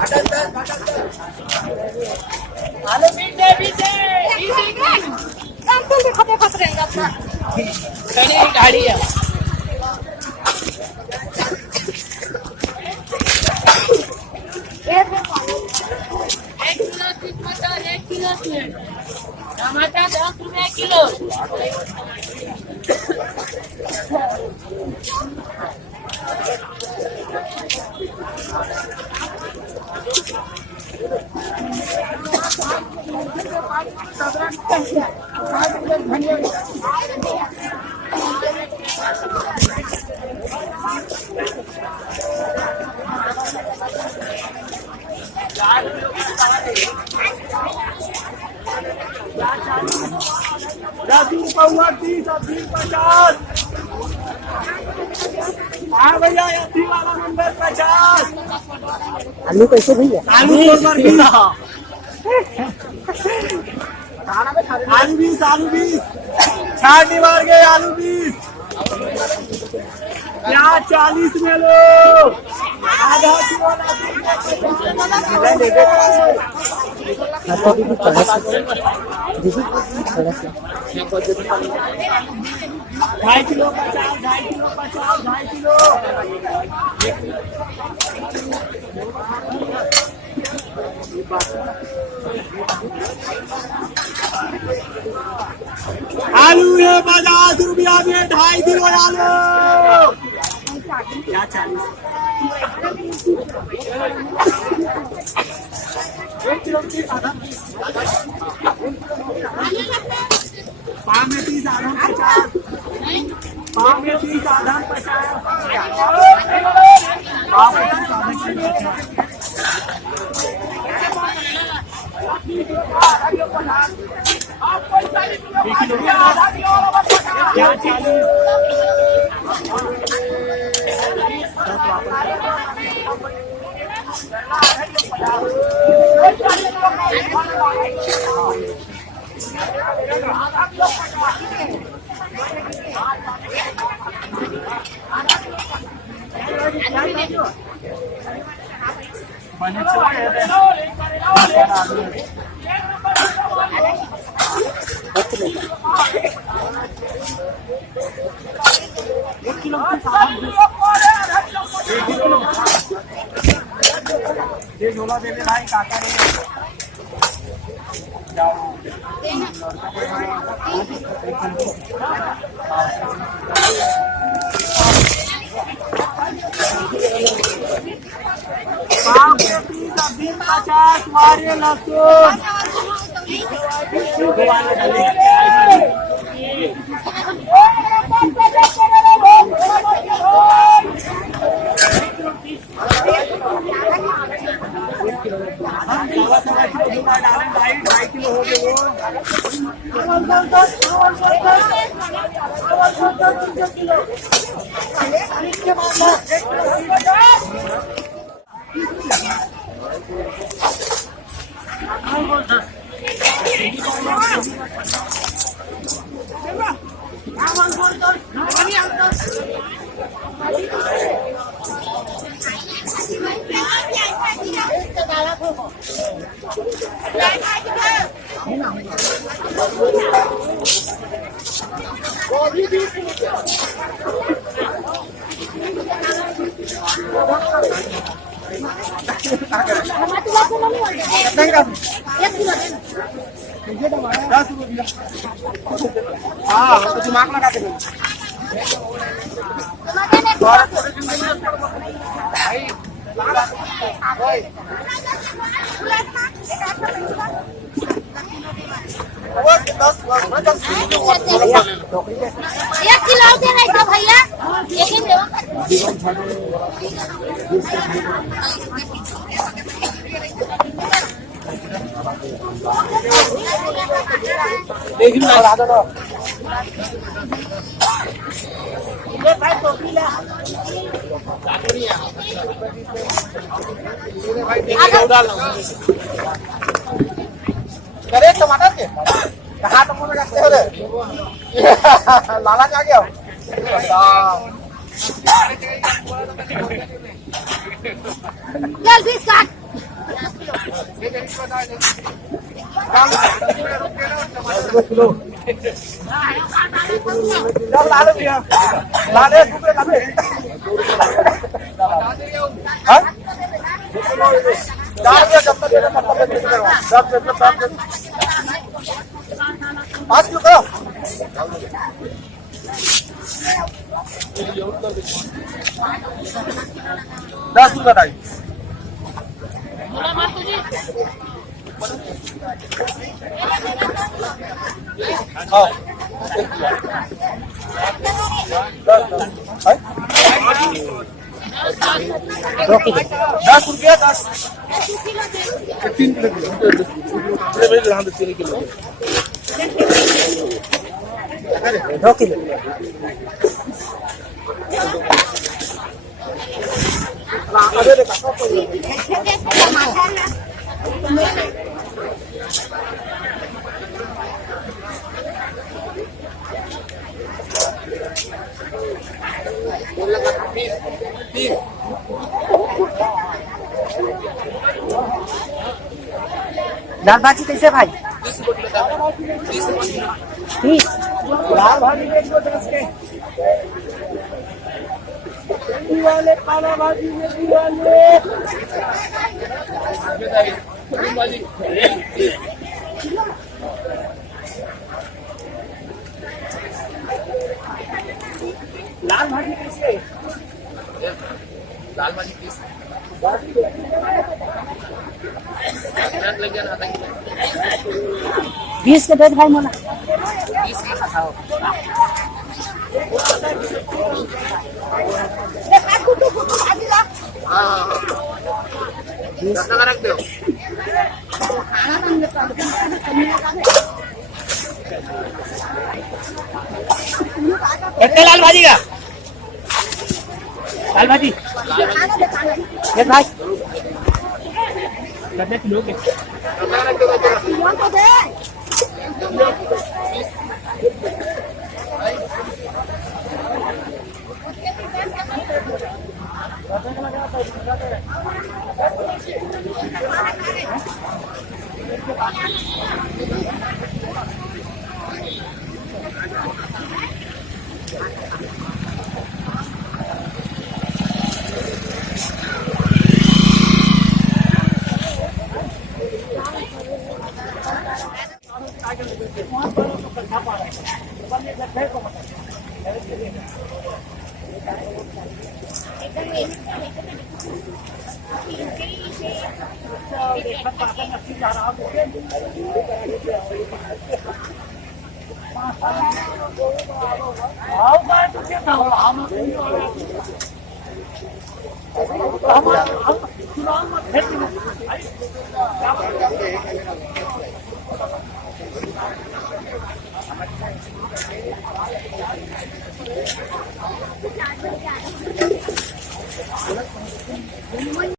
आलू बीस दे 20 रहेगा अपना गाड़ी है। एक किलो टमाटर 10 रुपए किलो। हुआ 30 और 20 50। हाँ भैया अस्सी वाला नंबर 50। आलू कैसे भैया? आलू 20 आलू 20 छाटी मार गए आलू 20। प्याज 40 में लो। आधा किलो ढाई किलो 50 2.5 किलो 50 2.5 किलो। आलू है 50 रुपया में 2.5 किलो आलू। क्या 40 1 किलो 30 आधा पाव में 30 आधा 50 पाव में 30 आधा 50 पाव में 30 आधा ये झोला दे दे भाई काका ने जाओ पाव के 30 और 20 50 वारे लहसुन डालें 2.5 किलो हो गए वो। हाँ तो दिमाग लगा दे एक किलो दे रहे थे भैया एक ही देवा देखिए लगा दो ये भाई टोपी ला अरे टमाटर के कहाँ टमाटर रखते हो रे लाला क्या गया जल्दी काट किलो लाल भैया लाल है रुपये का हाँ 5 किलो करो 10 रुपये ढाई बोला मातू जी हाँ 10 रुपया 10 3 किलो 3 किलो 2 किलो दाल भाजी कैसे भाई 30 लाल भाजी एक दो 10 के वाले काला भाजी में वाले लाल भाजी कैसे लाल भाजी 30 लग जाना 20 के देख भाई मोला 20 की खाओ हाँ रख दो एक लाल भाजी का लाल भाजी देख भाई कितने किलो के